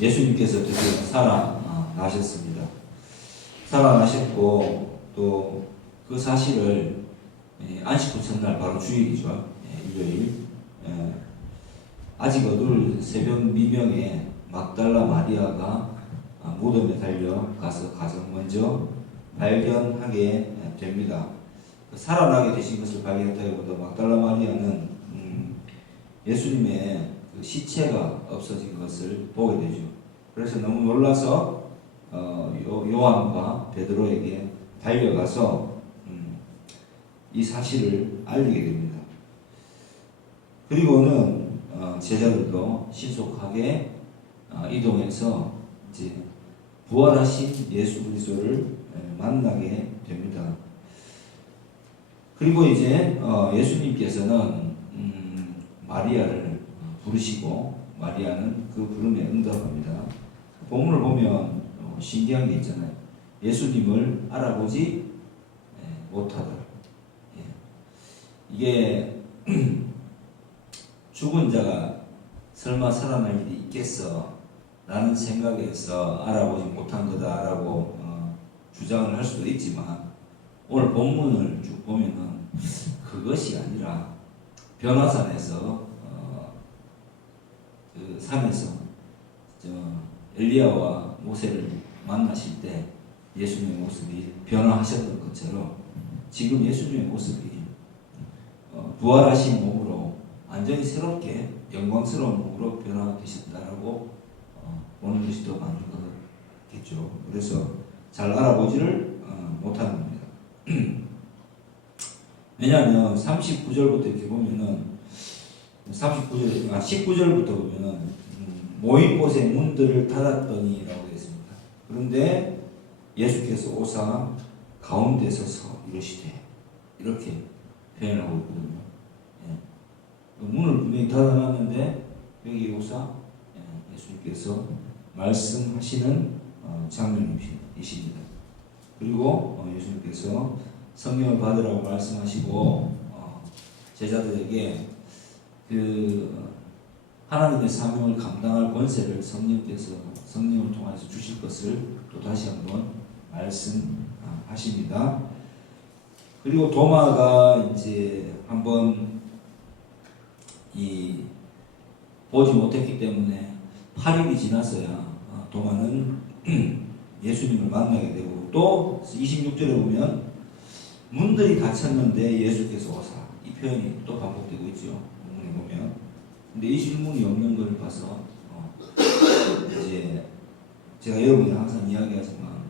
예수님께서 드디어 살아나셨습니다. 살아나셨고 또 그 사실을 안식 후 첫날 바로 주일이죠. 일요일. 아직 어두울 새벽 미명에 막달라 마리아가 무덤에 달려가서 가장 먼저 발견하게 됩니다. 살아나게 되신 것을 발견했다기보다 막달라 마리아는 예수님의 그 시체가 없어진 것을 보게 되죠. 그래서 너무 놀라서 요한과 베드로에게 달려가서 이 사실을 알리게 됩니다. 그리고는 제자들도 신속하게 이동해서 이제 부활하신 예수 그리스도를 만나게 됩니다. 그리고 이제 예수님께서는 마리아를 부르시고 마리아는 그 부름에 응답합니다. 본문을 보면 신기한 게 있잖아요. 예수님을 알아보지 못하더라. 이게 죽은 자가 설마 살아날 일이 있겠어 라는 생각에서 알아보지 못한 거다라고 주장을 할 수도 있지만 오늘 본문을 쭉 보면은 그것이 아니라 변화산에서 그 산에서 엘리야와 모세를 만나실 때 예수님의 모습이 변화하셨던 것처럼 지금 예수님의 모습이 부활하신 몸으로 완전히 새롭게 영광스러운 몸으로 변화되셨다라고 보는 것이 더 맞는 거겠죠. 그래서 잘 알아보지를 못하는 겁니다. 왜냐하면 39절부터 이렇게 보면은 19절부터 보면은 모인 곳에 문들을 닫았더니라고 되어 있습니다. 그런데 예수께서 오사 가운데 서서 이러시되 이렇게 표현하고 있거든요. 문을 분명히 닫아놨는데 여기 오사 예수님께서 말씀하시는 장면이십니다. 그리고 예수님께서 성령을 받으라고 말씀하시고 제자들에게 그 하나님의 사명을 감당할 권세를 성령을 통해서 주실 것을 또 다시 한번 말씀하십니다. 그리고 도마가 이제 한번 보지 못했기 때문에 8일이 지나서야 도마는 예수님을 만나게 되고 또 26절에 보면 문들이 닫혔는데 예수께서 오사 이 표현이 또 반복되고 있죠. 본문에 보면. 근데 이 질문이 없는 걸 봐서 이제 제가 여러분이 항상 이야기하지만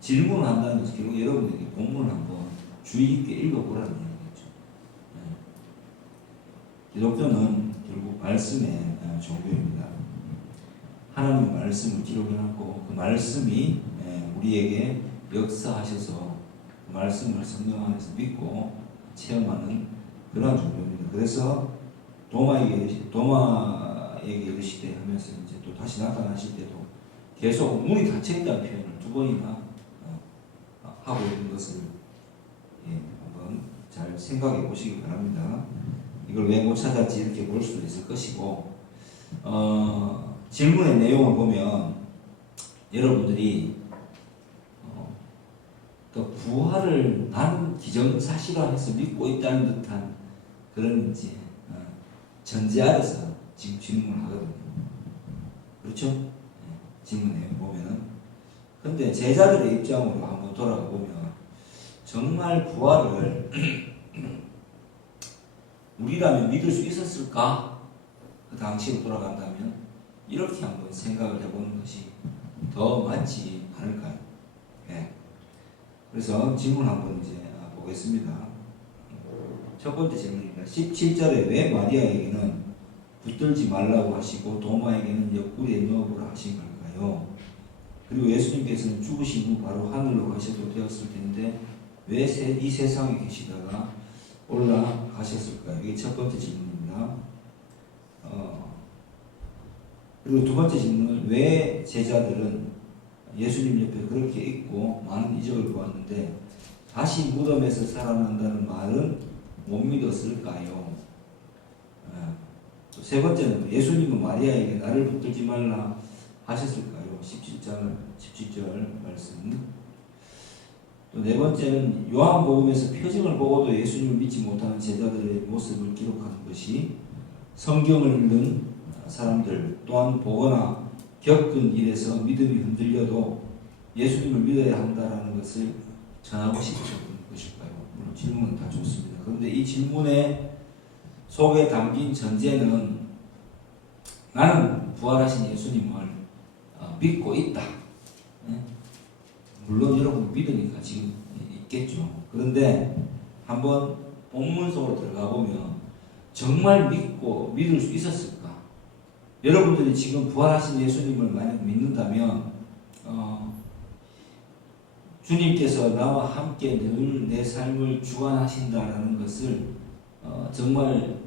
질문을 한다는 것은 결국 여러분에게 본문을 한번 주의 깊게 읽어보라는 얘기겠죠. 기독교는 결국 말씀의 종교입니다. 하나님의 말씀을 기록해놨고 그 말씀이 우리에게 역사하셔서 그 말씀을 성령 안에서 믿고 체험하는 그러한 종교입니다. 그래서 도마에게 이르시되 하면서 이제 또 다시 나타나실 때도 계속 문이 닫혀있다는 표현을 두 번이나 하고 있는 것을 한번 잘 생각해 보시기 바랍니다. 이걸 왜 못 찾았지 이렇게 볼 수도 있을 것이고 질문의 내용을 보면 여러분들이 그 부활을 나는 기정사실화해서 믿고 있다는 듯한 그런 이제 전제 아래서 지금 질문을 하거든요. 그렇죠? 질문 내용 보면은 근데 제자들의 입장으로 한번 돌아가 보면 정말 부활을 우리라면 믿을 수 있었을까? 그 당시로 돌아간다면 이렇게 한번 생각을 해보는 것이 더 맞지 않을까요? 그래서 질문 한번 이제 보겠습니다. 첫 번째 질문입니다. 17절에 왜 마리아에게는 붙들지 말라고 하시고 도마에게는 옆구리에 넣어보라 하신 걸까요? 그리고 예수님께서는 죽으신 후 바로 하늘로 가셔도 되었을 텐데 왜 이 세상에 계시다가 올라가셨을까요? 이게 첫 번째 질문입니다. 그리고 두 번째 질문은 왜 제자들은 예수님 옆에 그렇게 있고 많은 이적을 보았는데 다시 무덤에서 살아난다는 말은 못 믿었을까요? 또 세 번째는 예수님은 마리아에게 나를 붙들지 말라 하셨을까요? 17절 말씀. 또 네 번째는 요한복음에서 표징을 보고도 예수님을 믿지 못하는 제자들의 모습을 기록하는 것이 성경을 읽는 사람들 또한 보거나 겪은 일에서 믿음이 흔들려도 예수님을 믿어야 한다라는 것을 전하고 싶었던 것일까요? 물론 질문은 다 좋습니다. 그런데 이 질문의 속에 담긴 전제는 나는 부활하신 예수님을 믿고 있다. 물론 여러분 믿으니까 지금 있겠죠. 그런데 한번 본문 속으로 들어가 보면 정말 믿을 수 있었을까? 여러분들이 지금 부활하신 예수님을 만약 믿는다면 주님께서 나와 함께 늘 내 삶을 주관하신다라는 것을 정말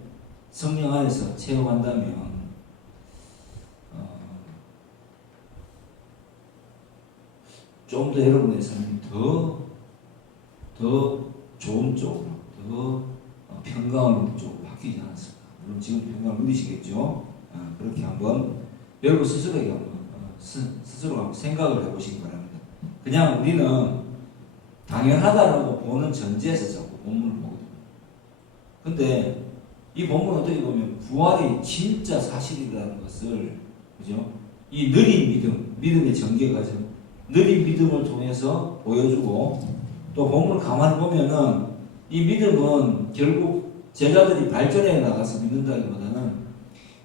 성령 안에서 체험한다면 좀 더 여러분의 삶이 더 좋은 쪽으로, 더 평강을 쪽으로 바뀌지 않았을까. 물론 지금 평강을 누리시겠죠. 그렇게 한번 여러분 스스로에게 한번 스스로 한번 생각을 해보시기 바랍니다. 그냥 우리는 당연하다라고 보는 전제에서 자꾸 본문을 보거든요. 근데 이 본문은 어떻게 보면 부활이 진짜 사실이라는 것을, 그죠? 이 느린 믿음의 전개 과정, 느린 믿음을 통해서 보여주고, 또 본문을 가만히 보면은 이 믿음은 결국 제자들이 발전해 나가서 믿는다기보다는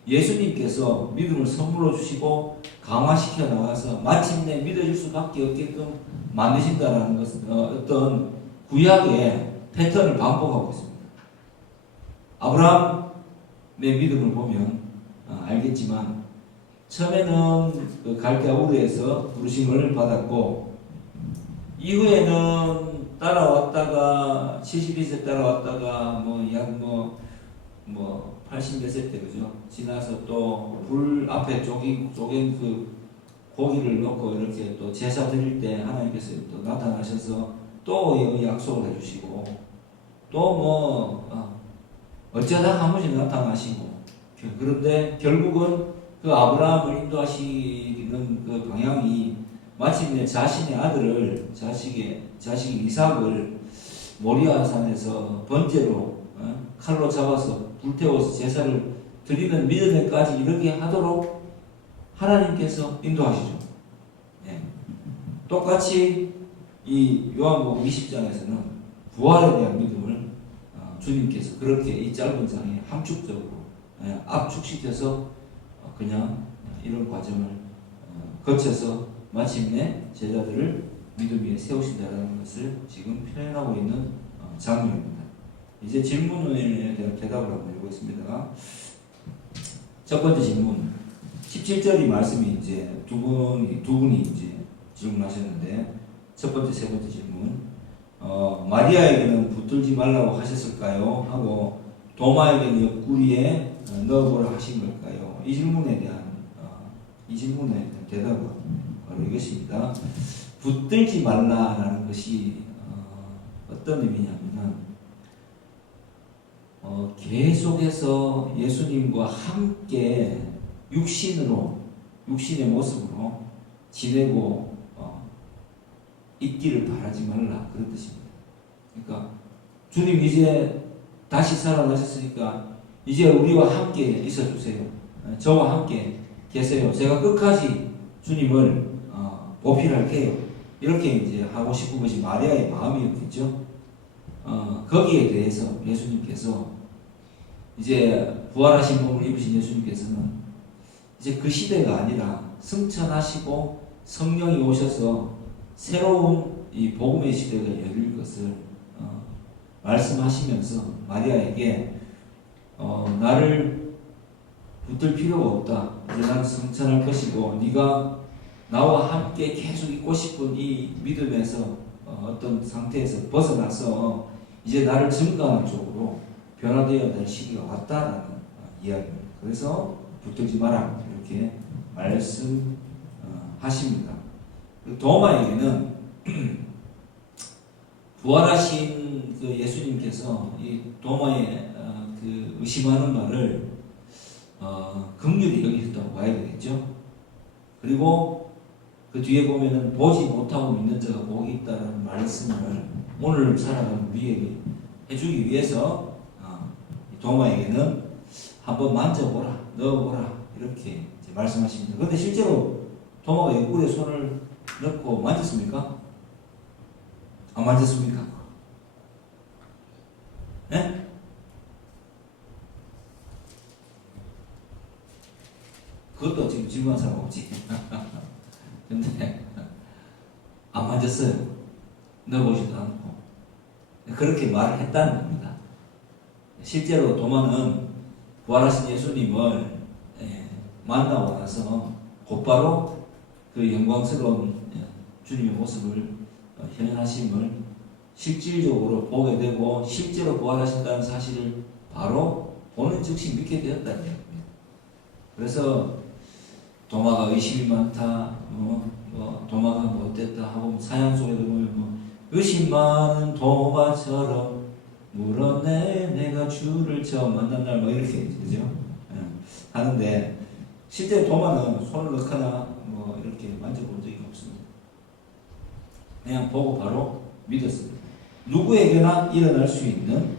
예수님께서 믿음을 선물로 주시고 강화시켜 나가서 마침내 믿어질 수밖에 없게끔 만드신다라는 것은 어떤 구약의 패턴을 반복하고 있습니다. 아브라함의 믿음을 보면 알겠지만 처음에는 그 갈대아 우르에서 부르심을 받았고 이후에는 따라왔다가 72세 따라왔다가 약 80몇 세 때 그죠? 지나서 또 불 앞에 쪼갠 그 고기를 넣고 이렇게 또 제사 드릴 때 하나님께서 또 나타나셔서 또 약속을 해주시고 또 어쩌다 한 번씩 나타나시고 그런데 결국은 그 아브라함을 인도하시는 그 방향이 마침내 자신의 아들을 자식이 이삭을 모리아 산에서 번제로 칼로 잡아서 불태워서 제사를 드리는 믿음에까지 이르게 하도록 하나님께서 인도하시죠. 네. 똑같이 이 요한복음 20장에서는 부활에 대한 믿음을 주님께서 그렇게 이 짧은 장에 함축적으로 압축시켜서 그냥 이런 과정을 거쳐서 마침내 제자들을 믿음 위에 세우신다는 것을 지금 표현하고 있는 장면입니다. 이제 질문에 대한 대답을 한번 해보겠습니다. 첫 번째 질문, 17절이 말씀이 이제 두 분이 이제 질문하셨는데 첫 번째, 세 번째 질문, 마리아에게는 붙들지 말라고 하셨을까요? 하고 도마에게는 옆구리에 넣어보라 하신 걸까요? 이 질문에 대한 대답은 바로 이것입니다. 붙들지 말라라는 것이 어떤 의미냐면은 계속해서 예수님과 함께 육신의 모습으로 지내고 있기를 바라지 말라, 그런 뜻입니다. 그러니까 주님 이제 다시 살아나셨으니까 이제 우리와 함께 있어 주세요. 저와 함께 계세요. 제가 끝까지 주님을 보필할게요. 이렇게 이제 하고 싶은 것이 마리아의 마음이었겠죠. 거기에 대해서 예수님께서 이제 부활하신 몸을 입으신 예수님께서는 이제 그 시대가 아니라 승천하시고 성령이 오셔서 새로운 이 복음의 시대가 열릴 것을 말씀하시면서 마리아에게 나를 붙들 필요가 없다. 이제 나는 승천할 것이고 네가 나와 함께 계속 있고 싶은 이 믿음에서 어떤 상태에서 벗어나서 이제 나를 증거하는 쪽으로 변화되어야 될 시기가 왔다라는 이야기입니다. 그래서 붙들지 마라 이렇게 말씀하십니다. 도마에게는 부활하신 그 예수님께서 이 도마의 그 의심하는 말을 긍휼히 여기셨다고 봐야 되겠죠. 그리고 그 뒤에 보면은 보지 못하고 믿는 자가 복이 있다는 말씀을 오늘 살아가는 우리에게 해주기 위해서 도마에게는 한번 만져보라, 넣어보라 이렇게 이제 말씀하십니다. 그런데 실제로 도마가 옆구리에 손을 넣고 만졌습니까? 안 만졌습니까? 네? 그것도 지금 질문한 사람 없지. 근데 안 만졌어요. 넣어보지도 않고. 그렇게 말을 했다는 겁니다. 실제로 도마는 부활하신 예수님을 만나고 나서 곧바로 그 영광스러운 주님의 모습을 현현하심을 실질적으로 보게 되고 실제로 부활하셨다는 사실을 바로 보는 즉시 믿게 되었다는 얘기입니다. 그래서 도마가 의심이 많다, 도마가 뭐 어땠다 하고 사양 속에 들어오면 의심 많은 도마처럼 물었네 내가 주를 처음 만난 날 뭐 이렇게 그죠? 하는데 실제 도마는 손을 넣거나 뭐 이렇게 만져본 적이 없습니다. 그냥 보고 바로 믿었습니다. 누구에게나 일어날 수 있는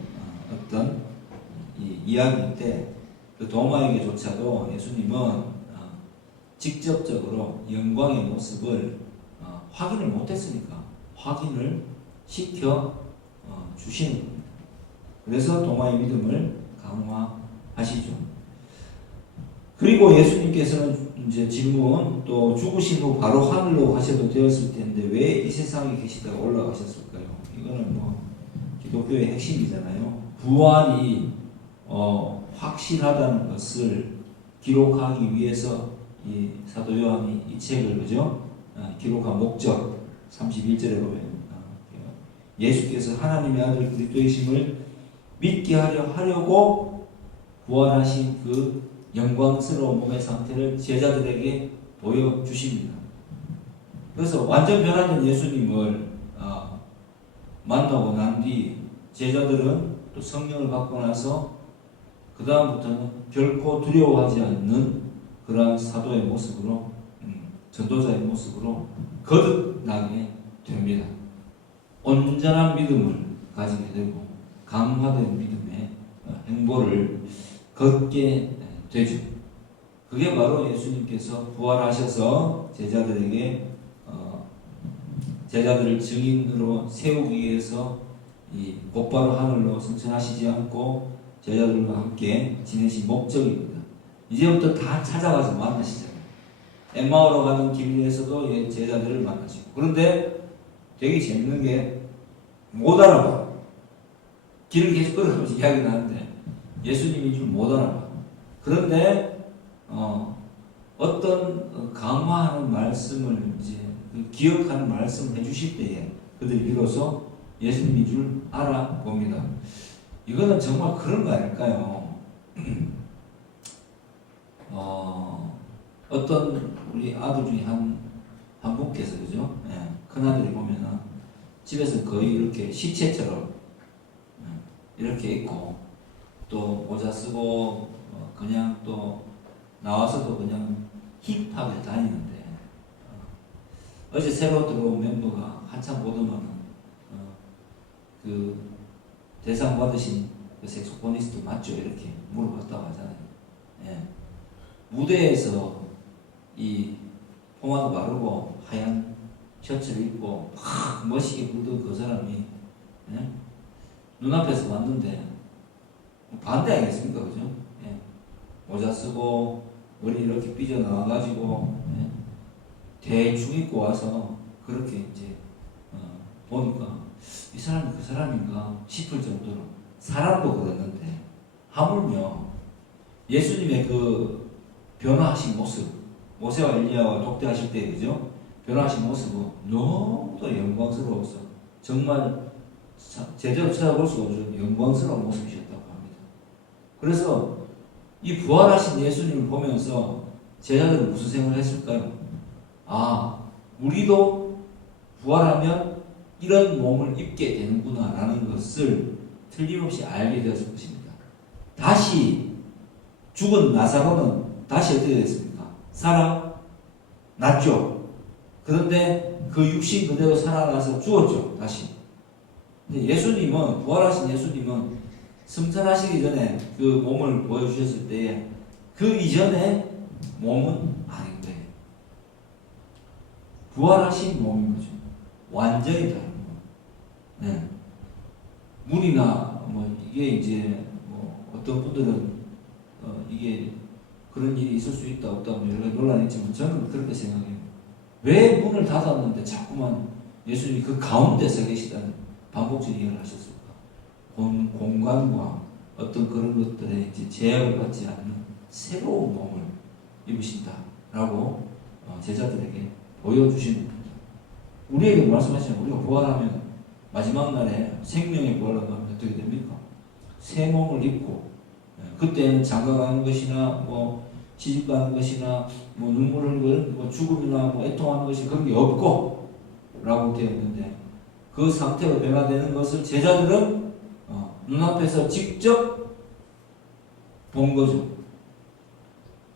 어떤 이야기인데 그 도마에게조차도 예수님은 직접적으로 영광의 모습을 확인을 못했으니까 확인을 시켜 주시는 겁니다. 그래서 도마의 믿음을 강화하시죠. 그리고 예수님께서는 이제 질문 또 죽으신 후 바로 하늘로 가셔도 되었을 텐데 왜 이 세상에 계시다가 올라가셨을까요? 이거는 뭐 기독교의 핵심이잖아요. 부활이 확실하다는 것을 기록하기 위해서 이 사도 요한이 이 책을 그죠? 기록한 목적 31절에 보면 예수께서 하나님의 아들 그리스도이심을 믿게 하려고 부활하신 그 영광스러운 몸의 상태를 제자들에게 보여주십니다. 그래서 완전 변화된 예수님을 만나고 난 뒤 제자들은 또 성령을 받고 나서 그 다음부터는 결코 두려워하지 않는 그러한 사도의 모습으로 전도자의 모습으로 거듭나게 됩니다. 온전한 믿음을 가지게 되고 강화된 믿음의 행보를 걷게 되죠. 그게 바로 예수님께서 부활하셔서 제자들을 증인으로 세우기 위해서 곧바로 하늘로 승천하시지 않고 제자들과 함께 지내신 목적입니다. 이제부터 다 찾아가서 만나시잖아요. 엠마오로 가는 길 위에서도 제자들을 만나시고 그런데 되게 재밌는 게 못 알아봐. 길을 계속 걸어가면서 이야기를 하는데 예수님인 줄 못 알아봐. 그런데 어떤 강화하는 말씀을 이제 기억하는 말씀을 해주실 때에 그들이 비로소 예수님인 줄 알아봅니다. 이거는 정말 그런 거 아닐까요? 어떤 우리 아들 중에 한 분께서 그죠? 큰 아들이 보면은 집에서 거의 이렇게 시체처럼 이렇게 있고 또 모자 쓰고 그냥 또 나와서도 그냥 힙하게 다니는데 어제 새로 들어온 멤버가 한참 보더만은 그 대상 받으신 그 색소포니스트 맞죠? 이렇게 물어봤다고 하잖아요. 무대에서 이 포마도 바르고 하얀 셔츠를 입고 막 멋있게 부르던 그 사람이 눈앞에서 왔는데 반대 아니겠습니까? 그죠? 모자 쓰고 머리 이렇게 삐져나와가지고 대충 입고 와서 그렇게 이제 보니까 이 사람이 그 사람인가 싶을 정도로 사람도 그랬는데 하물며 예수님의 그 변화하신 모습 모세와 엘리야와 독대하실 때 그죠? 변화하신 모습은 너무도 영광스러워서 정말 제대로 찾아볼 수 없는 영광스러운 모습이셨다고 합니다. 그래서 이 부활하신 예수님을 보면서 제자들은 무슨 생각을 했을까요? 우리도 부활하면 이런 몸을 입게 되는구나 라는 것을 틀림없이 알게 되었을 것입니다. 다시 죽은 나사로는 다시 어떻게 됐습니까? 살아났죠. 그런데 그 육신 그대로 살아나서 죽었죠. 다시. 근데 예수님은, 부활하신 예수님은 승천하시기 전에 그 몸을 보여주셨을 때에 그 이전에 몸은 아닌 거예요. 부활하신 몸인 거죠. 완전히 다른 거. 네. 물이나 뭐 이게 이제 뭐 어떤 분들은 이게 그런 일이 있을 수 있다 없다 뭐 여러 가지 논란이 있지만 저는 그렇게 생각해요. 왜 문을 닫았는데 자꾸만 예수님이 그 가운데 서 계시다는 반복적인 이야기를 하셨을까? 공간과 어떤 그런 것들에 이제 제약을 받지 않는 새로운 몸을 입으신다라고 제자들에게 보여주시는 겁니다. 우리에게 말씀하시면 우리가 부활하면 마지막 날에 생명의 부활을 하면 어떻게 됩니까? 새 몸을 입고 그때는 장가가는 것이나 뭐 시집가는 것이나 뭐 눈물을 흘리는 뭐 죽음이나 뭐 애통하는 것이 그런 게 없고 라고 되어 있는데 그 상태로 변화되는 것을 제자들은 눈앞에서 직접 본 거죠.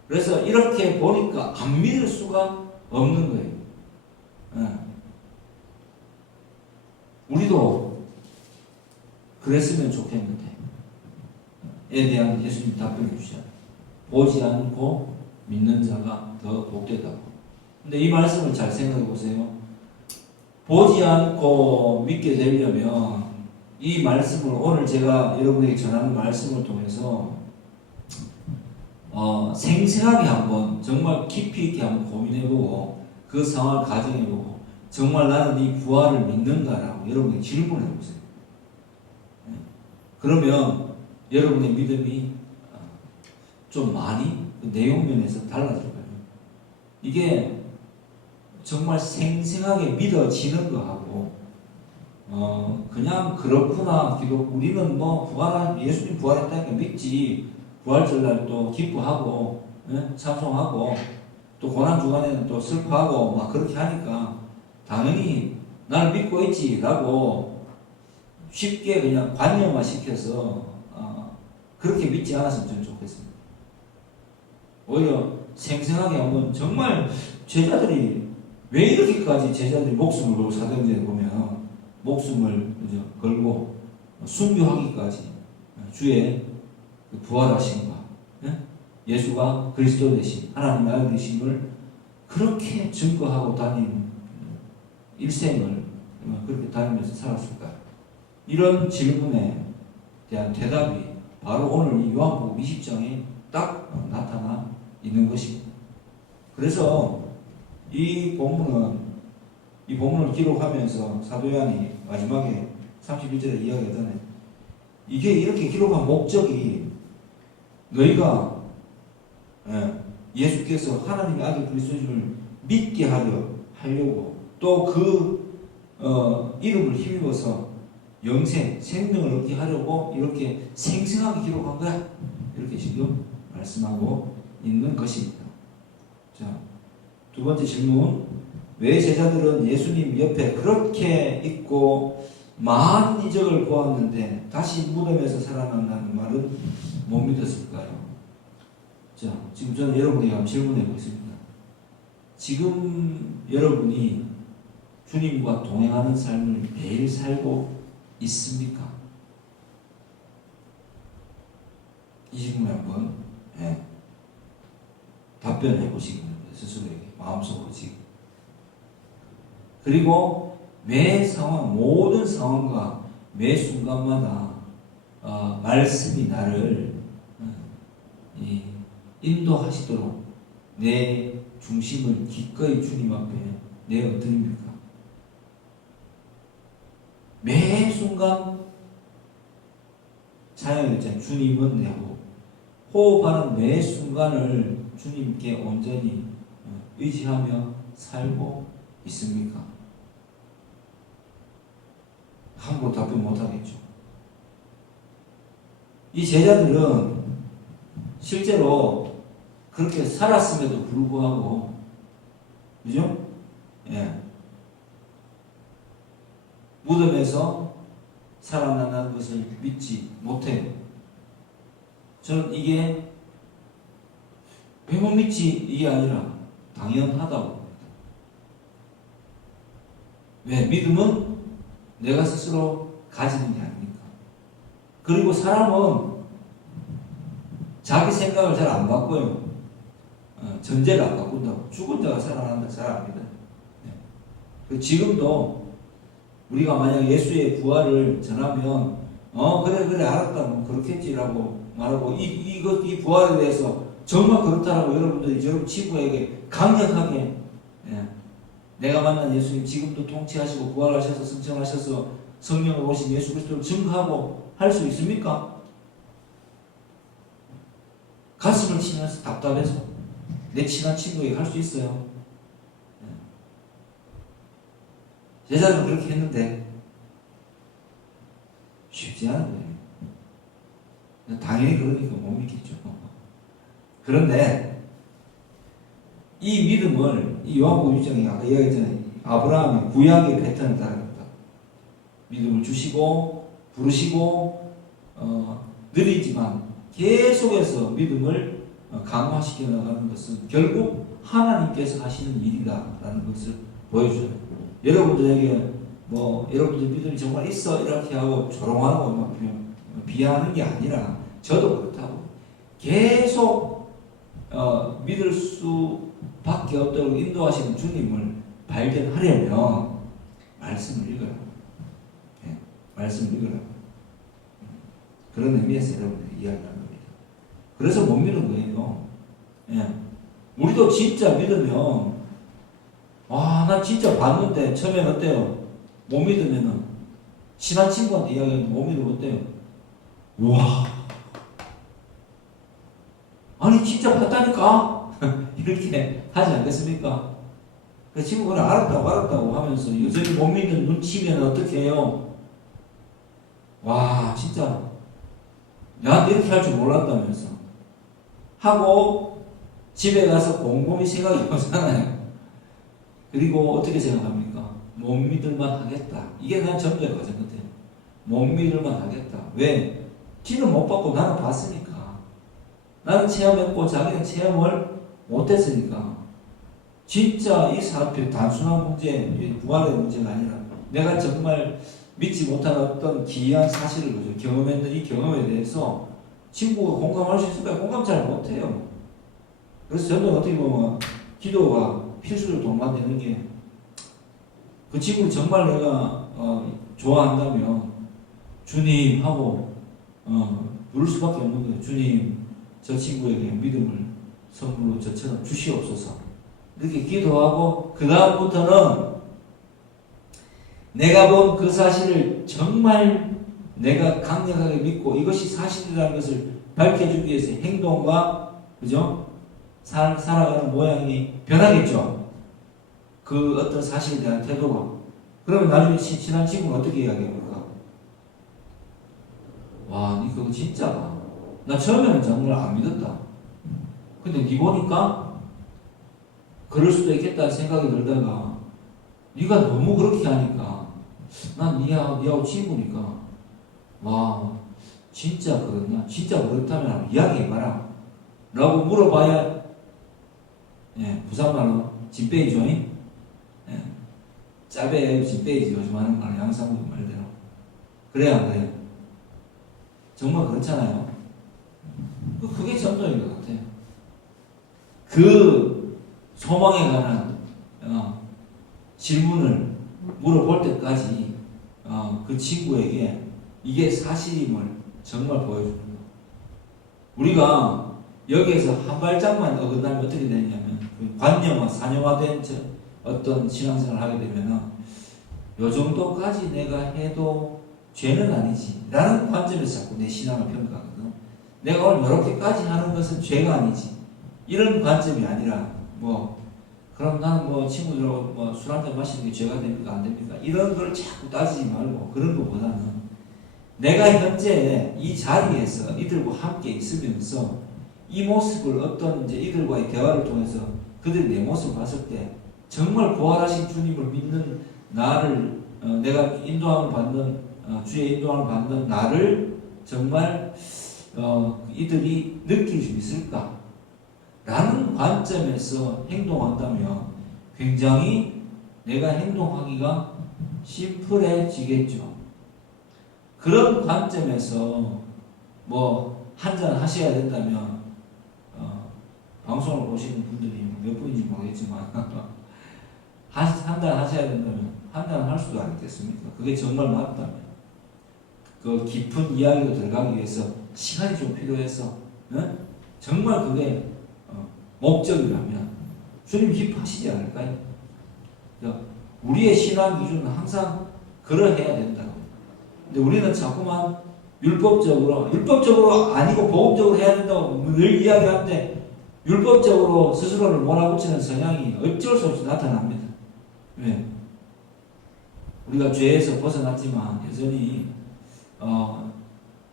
그래서 이렇게 보니까 안 믿을 수가 없는 거예요. 우리도 그랬으면 좋겠는데 에 대한 예수님 답변을 주시잖아요. 보지 않고 믿는 자가 더 복되다고. 근데 이 말씀을 잘 생각해 보세요. 보지 않고 믿게 되려면 이 말씀을 오늘 제가 여러분에게 전하는 말씀을 통해서 생생하게 한번 정말 깊이 있게 한번 고민해보고 그 상황을 가정해보고 정말 나는 이 부활을 믿는가라고 여러분에게 질문해보세요. 그러면 여러분의 믿음이 좀 많이 그 내용 면에서 달라질 거예요. 이게 정말 생생하게 믿어지는 거하고 그냥 그렇구나 우리는 뭐 예수님 부활했다니까 믿지 부활절날 또 기뻐하고 찬송하고 또 고난주간에는 또 슬퍼하고 막 그렇게 하니까 당연히 나를 믿고 있지 라고 쉽게 그냥 관념화 시켜서 그렇게 믿지 않았으면 저는 좋겠습니다. 오히려 생생하게 한번 정말 제자들이 왜 이렇게까지 제자들이 목숨을 걸고 사도행전에 보면 목숨을 걸고 순교하기까지 주의 부활하심과 예수가 그리스도 되신 하나님의 아들 되심을 그렇게 증거하고 다니는 일생을 그렇게 다니면서 살았을까? 이런 질문에 대한 대답이 바로 오늘 이 요한복음 20장에 딱 나타나 있는 것입니다. 그래서 이 본문을 기록하면서 사도 요한이 마지막에 31절에 이야기하잖아요. 이게 이렇게 기록한 목적이 너희가 예수께서 하나님의 아들 그리스도임을 믿게 하려고 또 그 이름을 힘입어서 생명을 얻게 하려고 이렇게 생생하게 기록한 거야. 이렇게 지금 말씀하고 있는 것입니다. 자, 두 번째 질문. 왜 제자들은 예수님 옆에 그렇게 있고 많은 이적을 보았는데 다시 무덤에서 살아난다는 말은 못 믿었을까요? 자, 지금 저는 여러분에게 한번 질문해 보겠습니다. 지금 여러분이 주님과 동행하는 삶을 매일 살고 있습니까? 이 질문에 한번 답변해 보시기 바랍니다. 스스로에게 마음속으로 지금. 그리고 매 상황, 모든 상황과 매 순간마다 말씀이 나를 인도하시도록 내 중심을 기꺼이 주님 앞에 내어드립니까? 매 순간 찬양을 했잖아요. 주님은 내 호흡. 호흡하는 매 순간을 주님께 온전히 의지하며 살고 있습니까? 함부로 답변 못하겠죠. 이 제자들은 실제로 그렇게 살았음에도 불구하고, 그죠? 무덤에서 살아난다는 것을 믿지 못해요. 저는 이게 왜 못 믿지? 이게 아니라 당연하다고 봅니다. 왜? 믿음은 내가 스스로 가지는 게 아니니까. 그리고 사람은 자기 생각을 잘 안 바꿔요. 전제를 안 바꾼다고. 죽은 자가 살아난다 잘 압니다. 네. 지금도 우리가 만약 예수의 부활을 전하면 그래 알았다 뭐 그렇겠지라고 말하고 이 부활에 대해서 정말 그렇다라고 여러분들이 여러분 친구에게 강력하게 내가 만난 예수님 지금도 통치하시고 부활하셔서 승천하셔서 성령을 오신 예수 그리스도를 증거하고 할 수 있습니까? 가슴을 치면서 답답해서 내 친한 친구에게 할 수 있어요. 제자들은 그렇게 했는데 쉽지 않은 거예요. 당연히 그러니까 못 믿겠죠. 그런데 이 믿음을 이 요한복음 1장에 아까 이야기했잖아요. 아브라함이 구약의 패턴을 따릅니다. 믿음을 주시고 부르시고 느리지만 계속해서 믿음을 강화시켜 나가는 것은 결국 하나님께서 하시는 일이다라는 것을 보여줘요. 여러분들에게 여러분들 믿음이 정말 있어 이렇게 하고 조롱하고 막 비하하는 게 아니라 저도 그렇다고 계속 믿을 수밖에 없도록 인도하시는 주님을 발견하려면 말씀을 읽어라. 네, 말씀을 읽어라. 그런 의미에서 여러분들이 이야기하는 겁니다. 그래서 못 믿는 거예요. 예. 우리도 진짜 믿으면 나 진짜 봤는데 처음엔 어때요? 못 믿으면은 친한 친구한테 이야기하면 못 믿으면 어때요? 우와 아니 진짜 봤다니까? 이렇게 하지 않겠습니까? 그 친구가 알았다고 하면서 여전히 못 믿는 눈치면 어떻게 해요? 와 진짜 나한테 이렇게 할 줄 몰랐다면서 하고 집에 가서 곰곰이 생각이 오잖아요. 그리고 어떻게 생각합니까? 못 믿을만 하겠다. 이게 난 전도의 과정 같아요. 못 믿을만 하겠다. 왜? 지는 못 받고 나는 봤으니까. 나는 체험했고 자기는 체험을 못했으니까. 진짜 이 사람들 단순한 문제, 부활의 문제가 아니라 내가 정말 믿지 못한 어떤 기이한 사실을 경험했는 이 경험에 대해서 친구가 공감할 수 있을까요? 공감 잘 못해요. 그래서 저는 어떻게 보면 기도가 필수로 동반되는 게 그 친구를 정말 내가 좋아한다면 주님 하고 부를 수밖에 없는 거예요. 주님 저 친구에게 믿음을 선물로 저처럼 주시옵소서. 이렇게 기도하고 그 다음부터는 내가 본 그 사실을 정말 내가 강력하게 믿고 이것이 사실이라는 것을 밝혀주기 위해서 행동과 그죠? 살아가는 모양이 변하겠죠. 그 어떤 사실에 대한 태도가. 그러면 나중에 친한 친구는 어떻게 이야기해볼까? 와, 니 그거 진짜다. 나 처음에는 정말 안 믿었다. 근데 니 보니까 그럴 수도 있겠다는 생각이 들다가 니가 너무 그렇게 하니까 난 니하고 친구니까 와 진짜 그렇나? 진짜 그렇다면 이야기해봐라 라고 물어봐야 부산말로 진빼이죠. 짜배예요, 진빼이지. 요즘 하는 말, 양상국 말대로. 그래야 안 그래요? 정말 그렇잖아요. 그게 전도인 것 같아요. 그 소망에 관한 질문을 물어볼 때까지 그 친구에게 이게 사실임을 정말 보여주는 거예요. 우리가 여기에서 한 발짝만 어긋나면 어떻게 되냐면 관념화, 산영화된 어떤 신앙생활을 하게 되면은 요 정도까지 내가 해도 죄는 아니지 라는 관점에서 자꾸 내 신앙을 평가하거든. 내가 오늘 이렇게까지 하는 것은 죄가 아니지 이런 관점이 아니라 그럼 나는 친구들하고 술 한잔 마시는 게 죄가 됩니까 안 됩니까 이런 걸 자꾸 따지지 말고 그런 것보다는 내가 현재 이 자리에서 이들과 함께 있으면서 이 모습을 어떤 이들과의 대화를 통해서 그들이 내 모습을 봤을 때 정말 부활하신 주님을 믿는 나를 내가 인도함을 받는 주의 인도함을 받는 나를 정말 이들이 느낄 수 있을까? 라는 관점에서 행동한다면 굉장히 내가 행동하기가 심플해지겠죠. 그런 관점에서 뭐 한잔 하셔야 된다면 방송을 보시는 분들이 몇 분인지 모르겠지만 한잔 하셔야 된다면 한잔 할 수도 않겠습니까? 그게 정말 맞다면 그 깊은 이야기로 들어가기 위해서 시간이 좀 필요해서 정말 그게 목적이라면 주님 기뻐하시지 않을까요? 우리의 신앙 기준은 항상 그러해야 된다고. 근데 우리는 자꾸만 율법적으로 아니고 복음적으로 해야 된다고 늘 이야기하는데 율법적으로 스스로를 몰아붙이는 성향이 어쩔 수 없이 나타납니다. 왜? 우리가 죄에서 벗어났지만 여전히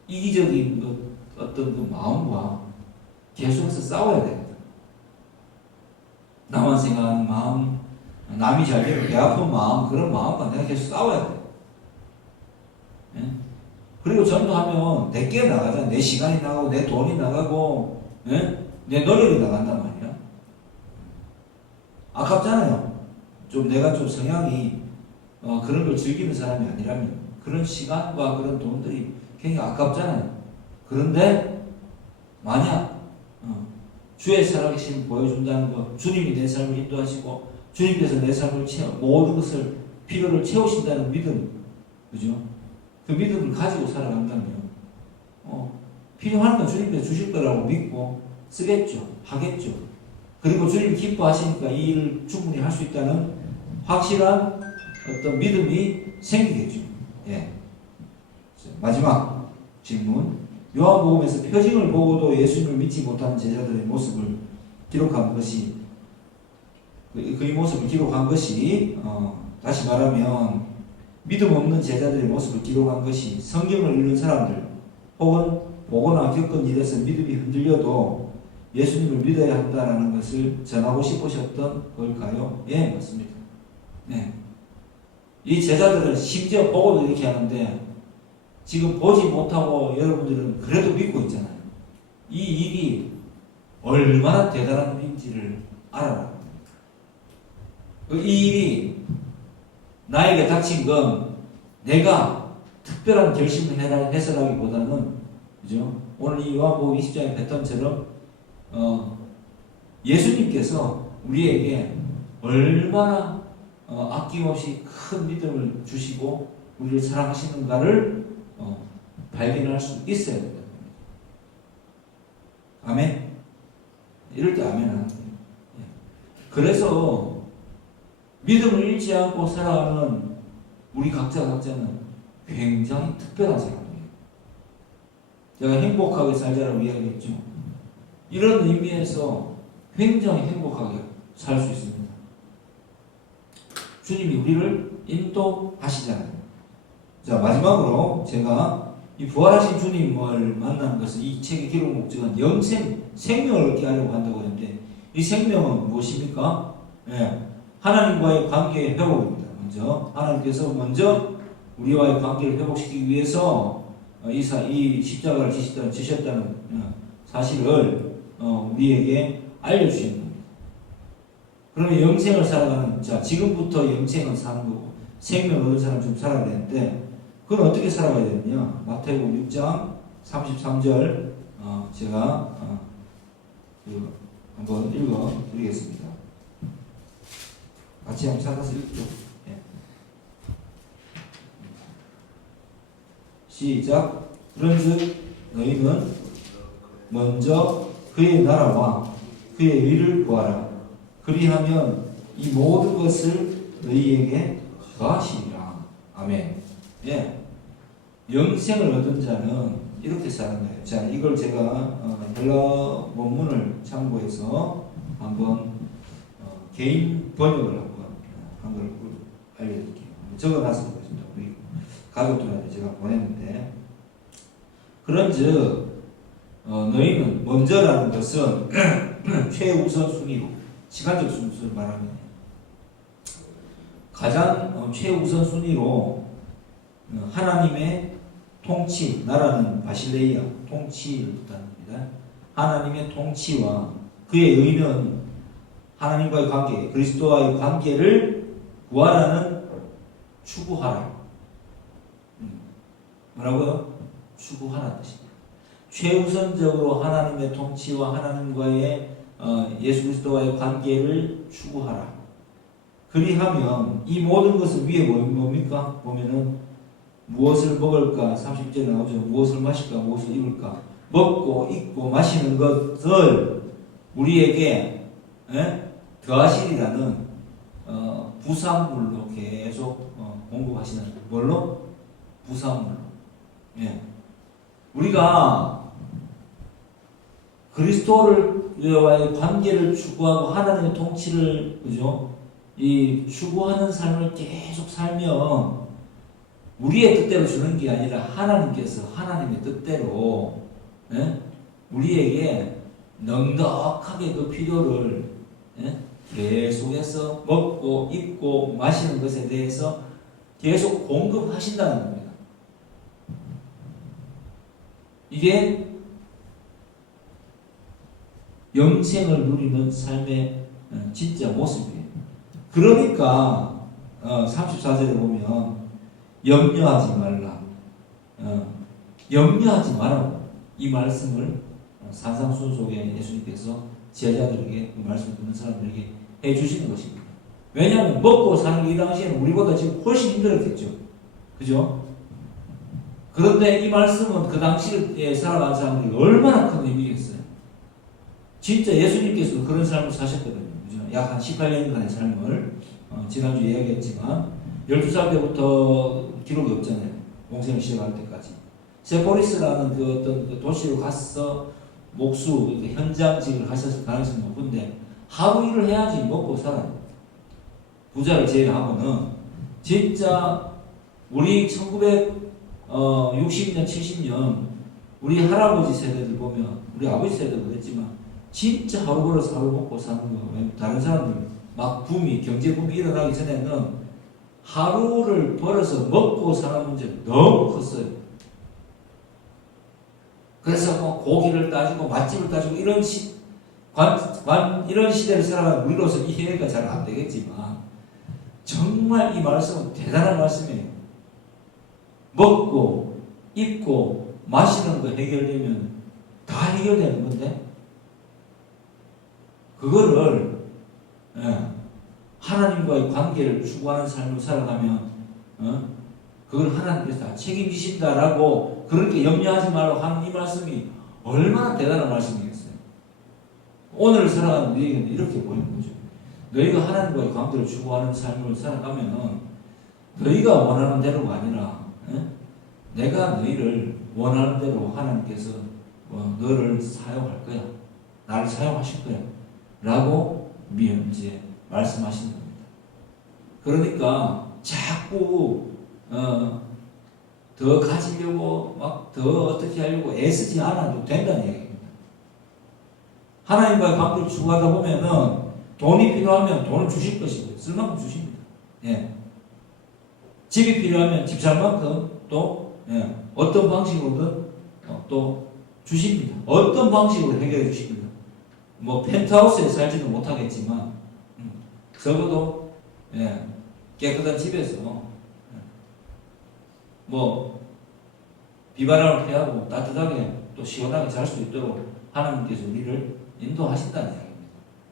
이기적인 어떤 그 마음과 계속해서 싸워야 됩니다. 나만 생각하는 마음, 남이 잘 되면 배 아픈 마음, 그런 마음과 내가 계속 싸워야 돼요. 예? 그리고 전도하면 내게 나가잖아. 내 시간이 나가고, 내 돈이 나가고, 예? 내 노력이 나간단 말이야. 아깝잖아요. 내가 좀 성향이 그런 걸 즐기는 사람이 아니라면 그런 시간과 그런 돈들이 굉장히 아깝잖아요. 그런데 만약 주의 살아계심을 보여준다는 것, 주님이 내 삶을 인도하시고 주님께서 내 삶을 모든 것을 필요를 채우신다는 믿음, 그죠? 그 믿음을 가지고 살아간다면 필요한 건 주님께서 주실 거라고 믿고 쓰겠죠, 하겠죠. 그리고 주님 기뻐하시니까 이 일을 충분히 할 수 있다는 확실한 어떤 믿음이 생기겠죠. 예. 마지막 질문. 요한복음에서 표징을 보고도 예수님을 믿지 못하는 제자들의 모습을 기록한 것이 그의 모습을 기록한 것이 다시 말하면 믿음 없는 제자들의 모습을 기록한 것이 성경을 읽는 사람들 혹은 보거나 겪은 일에서 믿음이 흔들려도 예수님을 믿어야 한다는 것을 전하고 싶으셨던 걸까요? 예, 맞습니다. 네. 이 제자들은 심지어 보고도 이렇게 하는데 지금 보지 못하고 여러분들은 그래도 믿고 있잖아요. 이 일이 얼마나 대단한 일인지를 알아라. 이 일이 나에게 닥친 건 내가 특별한 결심을 해서라기보다는, 그죠? 오늘 이 요한복음 20장의 패턴처럼 예수님께서 우리에게 얼마나 아낌없이 큰 믿음을 주시고 우리를 사랑하시는가를 발견할 수 있어야 된다. 아멘? 이럴 때 아멘 하는 거예요. 그래서 믿음을 잃지 않고 살아가는 우리 각자는 굉장히 특별한 사람이에요. 제가 행복하게 살자라고 이야기했죠. 이런 의미에서 굉장히 행복하게 살 수 있습니다. 주님이 우리를 인도하시잖아요. 자, 마지막으로 제가 이 부활하신 주님을 만나는 것은 이 책의 기록 목적은 생명을 얻게 하려고 한다고 하는데 이 생명은 무엇입니까? 예, 하나님과의 관계의 회복입니다. 하나님께서 먼저 우리와의 관계를 회복시키기 위해서 이 십자가를 지셨다는 사실을 우리에게 알려주신 겁니다. 그러면 영생을 살아가는, 지금부터 영생을 사는 거고 생명을 얻은 사람 좀 살아야 되는데 그건 어떻게 살아가야 되느냐? 마태복음 6장 33절 제가 한번 읽어 드리겠습니다. 같이 한번 찾아서 읽죠. 예. 시작. 그런즉 너희는 먼저 그의 나라와 그의 의를 구하라. 그리하면 이 모든 것을 너희에게 더하시리라. 아멘. 예. 영생을 얻은 자는 이렇게 사는 거예요. 자, 이걸 제가 헬라 원문을 참고해서 한번 개인 번역을 한 걸 알려드릴게요. 적어놨을 것입니다. 우리 가족들한테 제가 보냈는데, 그런즉 너희는 먼저라는 것은 최우선 순위로, 시간적 순서를 말합니다. 가장 최우선 순위로 하나님의 통치, 나라는 바실레이아 통치를 뜻합니다. 하나님의 통치와 그의 의는 하나님과의 관계, 그리스도와의 관계를 구하라는 추구하라. 뭐라고요? 추구하라는 뜻입니다. 최우선적으로 하나님의 통치와 하나님과의 예수 그리스도와의 관계를 추구하라. 그리하면 이 모든 것을 위에 뭡니까? 보면은 무엇을 먹을까? 30절에 나오죠. 무엇을 마실까? 무엇을 입을까? 먹고 입고 마시는 것을 우리에게 더하시리라는 부산물로 계속 공급하시는 뭘로? 부산물로. 예. 우리가 그리스도와의 관계를 추구하고 하나님의 통치를 그죠? 이 추구하는 삶을 계속 살면 우리의 뜻대로 주는 게 아니라 하나님께서 하나님의 뜻대로 우리에게 넉넉하게 그 필요를 계속해서 먹고 입고 마시는 것에 대해서 계속 공급하신다는 겁니다. 이게 영생을 누리는 삶의 진짜 모습이에요. 그러니까 34절에 보면 염려하지 말라. 염려하지 말라고 이 말씀을 산상순 속에 예수님께서 제자들에게 그 말씀을 듣는 사람들에게 해주시는 것입니다. 왜냐하면 먹고 사는 게 이 당시에는 우리보다 지금 훨씬 힘들었겠죠. 그죠? 그런데 이 말씀은 그 당시에 살아간 사람들이 얼마나 큰 의미겠어요. 진짜 예수님께서도 그런 삶을 사셨거든요. 그죠? 약 한 18년간의 삶을 지난주 이야기했지만 12살 때부터 기록이 없잖아요. 공생을 시작할 때까지. 세포리스라는 그 어떤 그 도시로 가서 목수, 현장직을 하셨을 가능성이 높은데 하루 일을 해야지 먹고 살아요. 부자를 제외하고는 진짜 우리 1960년, 70년 우리 할아버지 세대들 보면 우리 아버지 세대도 그랬지만 진짜 하루 벌어서 하루 먹고 사는 거. 다른 사람들 막 경제 붐이 일어나기 전에는 하루를 벌어서 먹고 사는 문제가 너무 컸어요. 그래서 뭐 고기를 따지고 맛집을 따지고 이런 이런 시대를 살아가는 우리로서 이해가 잘 안 되겠지만 정말 이 말씀은 대단한 말씀이에요. 먹고 입고 마시는 거 해결되면 다 해결되는 건데 그거를 하나님과의 관계를 추구하는 삶을 살아가면 그걸 하나님께서 다 책임지신다라고 그렇게 염려하지 말고 하는 이 말씀이 얼마나 대단한 말씀이겠어요. 오늘 살아가는 우리에게는 이렇게 보이는 거죠. 너희가 하나님과의 관계를 추구하는 삶을 살아가면 너희가 원하는 대로가 아니라 내가 너희를 원하는 대로 하나님께서 너를 사용할 거야. 나를 사용하실 거야. 라고 이제 말씀하시는 겁니다. 그러니까 자꾸 더 가지려고 막 더 어떻게 하려고 애쓰지 않아도 된다는 얘기입니다. 하나님과의 관계를 추구하다 보면은 돈이 필요하면 돈을 주실 것이고 쓸 만큼 주십니다. 예. 집이 필요하면 집 살 만큼 또 어떤 방식으로든 또 주십니다. 어떤 방식으로 해결해 주십니다. 뭐 펜트하우스에 살지는 못하겠지만 적어도 깨끗한 집에서 뭐 비바람을 피하고 따뜻하게 또 시원하게 잘 수 있도록 하나님께서 우리를 인도하신다는 이야기입니다.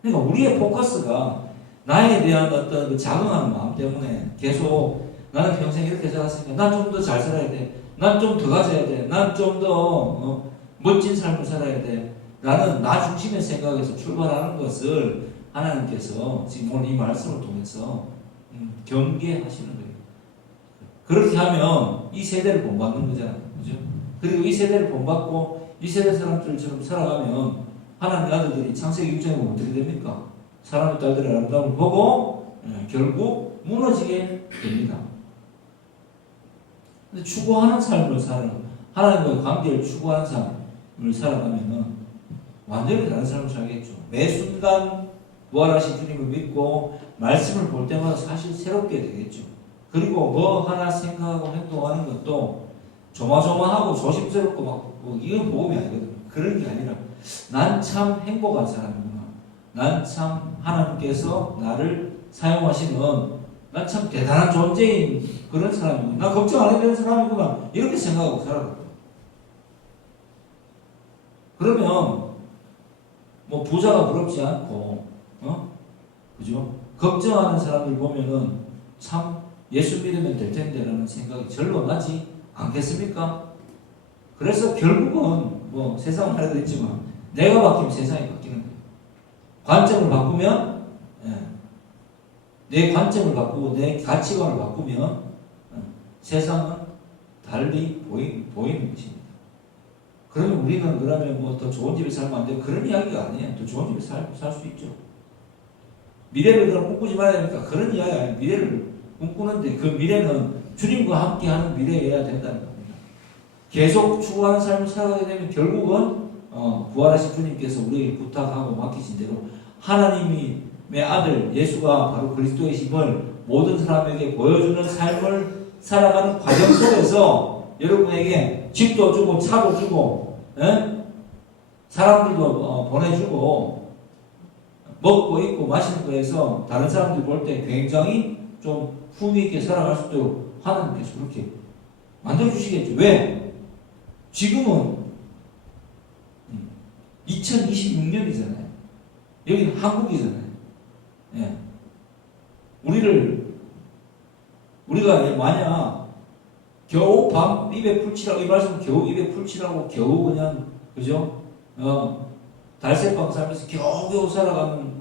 그러니까 우리의 포커스가 나에 대한 어떤 그 자긍하는 마음 때문에 계속 나는 평생 이렇게 살았으니까 난 좀 더 잘 살아야 돼. 난 좀 더 가져야 돼. 난 좀 더 멋진 삶을 살아야 돼. 나는 나 중심의 생각에서 출발하는 것을 하나님께서 지금 오늘 이 말씀을 통해서 경계하시는 거예요. 그렇게 하면 이 세대를 본받는 거잖아요. 그죠? 그리고 이 세대를 본받고 이 세대 사람들처럼 살아가면 하나님 아들들이 창세기 6장에 보면 어떻게 됩니까? 사람의 딸들의 아름다움을 보고 결국 무너지게 됩니다. 근데 추구하는 삶을 하나님과의 관계를 추구하는 삶을 살아가면은 완전히 다른 삶을 살겠죠. 매 순간 부활하신 주님을 믿고 말씀을 볼 때마다 사실 새롭게 되겠죠. 그리고 뭐 하나 생각하고 행동하는 것도 조마조마하고 조심스럽고 막 이건 복음이 아니거든요. 그런 게 아니라 난 참 행복한 사람이구나. 난 참 하나님께서 나를 사용하시는 난 참 대단한 존재인 그런 사람이구나. 나 걱정 안 해도 되는 사람이구나. 이렇게 생각하고 살아가요. 그러면 뭐 부자가 부럽지 않고 그죠? 걱정하는 사람들 보면은 참 예수 믿으면 될 텐데라는 생각이 절로 나지 않겠습니까? 그래서 결국은 뭐 세상은 하려도 있지만 내가 바뀌면 세상이 바뀌는 거예요. 관점을 바꾸면 내 관점을 바꾸고 내 가치관을 바꾸면 세상은 달리 보이는 것입니다. 그러면 우리는 그러면 뭐 더 좋은 집에 살면 안 돼요? 그런 이야기가 아니에요. 더 좋은 집에 살 수 있죠. 미래를 그럼 꿈꾸지 말아야 되니까 그런 이야기 아니에요. 미래를 꿈꾸는데 그 미래는 주님과 함께하는 미래여야 된다는 겁니다. 계속 추구하는 삶을 살아가게 되면 결국은 부활하신 주님께서 우리에게 부탁하고 맡기신 대로 하나님의 아들 예수가 바로 그리스도의 힘을 모든 사람에게 보여주는 삶을 살아가는 과정 속에서 여러분에게 집도 주고 차도 주고 사람들도 보내주고 먹고 입고 마시는 거에서 다른 사람들이 볼 때 굉장히 좀 품위 있게 살아갈 수 있도록 하나님께서 그렇게 만들어주시겠죠. 왜? 지금은 2026년이잖아요. 여기는 한국이잖아요. 예. 우리가 만약 겨우 밤 입에 풀칠하고, 이 말씀 겨우 입에 풀칠하고 겨우 그냥, 그죠? 달새방 살면서 겨우겨우 살아가는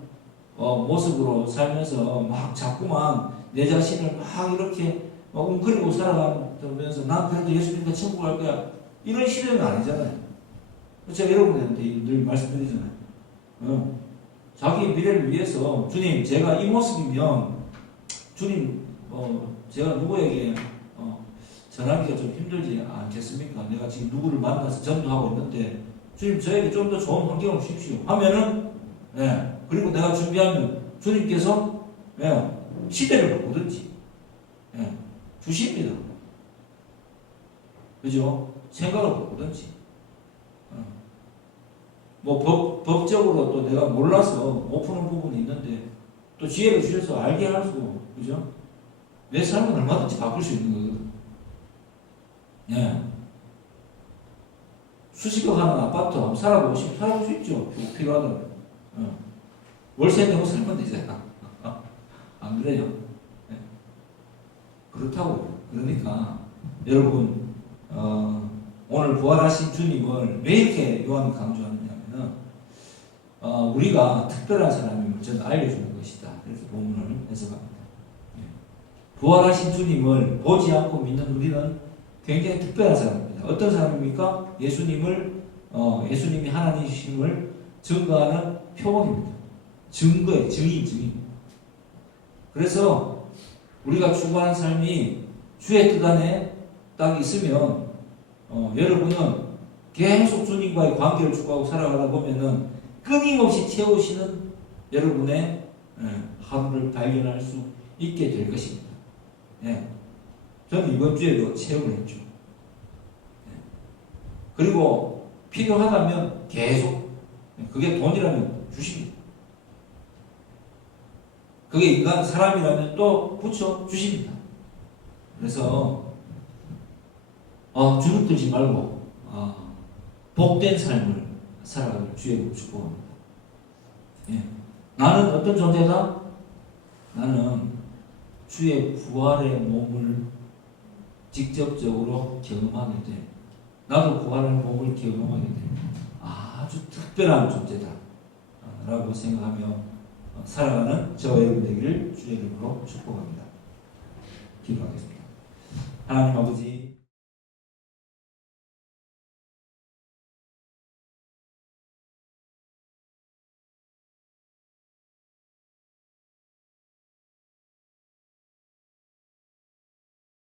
모습으로 살면서 막 자꾸만 내 자신을 막 이렇게 웅크리고 살아가면서 난 그래도 예수 믿으니까 천국 갈 거야. 이런 시대는 아니잖아요. 제가 여러분한테 늘 말씀드리잖아요. 자기 미래를 위해서 주님 제가 이 모습이면 주님 제가 누구에게 전하기가 좀 힘들지 않겠습니까? 내가 지금 누구를 만나서 전도하고 있는데 주님 저에게 좀 더 좋은 환경을 주십시오 하면은 그리고 내가 준비하면 주님께서 시대를 바꾸든지 주십니다. 그죠? 생각을 바꾸든지 뭐 법적으로 또 내가 몰라서 못 푸는 부분이 있는데 또 지혜를 주셔서 알게 하시고 그죠? 내 삶은 얼마든지 바꿀 수 있는 거거든. 수십억 하는 아파트 한번 살아보고 싶으면 살아볼 수 있죠. 필요하다면. 월세 내고 살면 되잖아. 안 그래요? 그렇다고요. 그러니까 여러분 오늘 부활하신 주님을 왜 이렇게 요한이 강조하느냐면은 우리가 특별한 사람임을 저는 알려주는 것이다. 그래서 본문을 해석합니다. 부활하신 주님을 보지 않고 믿는 우리는 굉장히 특별한 사람입니다. 어떤 사람입니까? 예수님이 하나님이심을 증거하는 표본입니다. 증거예요. 증인. 그래서 우리가 추구하는 삶이 주의 뜻 안에 딱 있으면 여러분은 계속 주님과의 관계를 추구하고 살아가다 보면은 끊임없이 채우시는 여러분의 하루를 발견할 수 있게 될 것입니다. 저는 이번 주에도 체험을 했죠. 그리고 필요하다면 계속 그게 돈이라면 주십니다. 그게 인간 사람이라면 또 붙여 주십니다. 그래서 주눅들지 말고 복된 삶을 살아가는 주의 축복합니다. 나는 어떤 존재다? 나는 주의 부활의 몸을 직접적으로 경험하게 돼. 나도 부활의 몸을 경험하게 돼. 아주 특별한 존재다. 라고 생각하며 살아가는 저와 여러분 되기를 주의 이름으로 축복합니다. 기도하겠습니다. 하나님 아버지